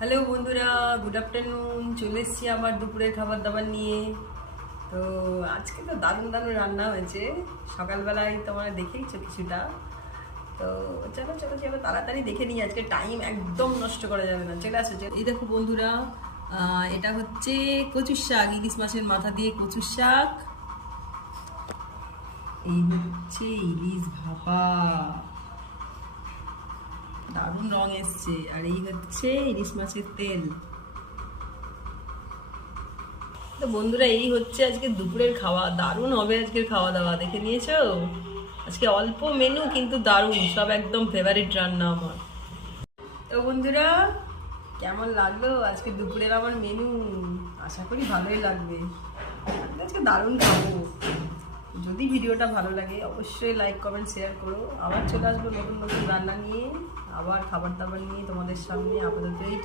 Hello বন্ধুরা, good afternoon. চলে এসেছি আবার দুপুরের খাবার দাবার নিয়ে। তো আজকে তো দারুণ দারুণ রান্না হয়েছে। সকালবেলায় তোমরা দেখেইছো কিছুটা। তো চলো চলো চলো তাড়াতাড়ি দেখে নিই, আজকে টাইম একদম নষ্ট করা যাবে না। চলে আসো। এই দেখো বন্ধুরা, এটা হচ্ছে কচুর শাক, ইলিশ মাছের মাথা দিয়ে কচুর শাক। এই হচ্ছে ইলিশ ভাপা, দারুণ রং এসছে। আর এই হচ্ছে ইলিশ মাছের তেল। তো বন্ধুরা, এই হচ্ছে আজকে দুপুরের খাওয়া। দারুণ হবে আজকের খাওয়া দাওয়া, দেখে নিয়েছো? আজকে অল্প মেনু কিন্তু দারুণ, সব একদম ফেভারিট রান্না আমার। তো বন্ধুরা, কেমন লাগলো আজকে দুপুরের আমার মেনু? আশা করি ভালোই লাগবে। আজকে দারুণ খাবো। যদি ভিডিওটা ভালো লাগে অবশ্যই লাইক কমেন্ট শেয়ার করো। আবার চলে আসবো নতুন নতুন রান্না নিয়ে, আবার খাবার দাবার নিয়ে তোমাদের সামনে। আপাতত এইটুকু।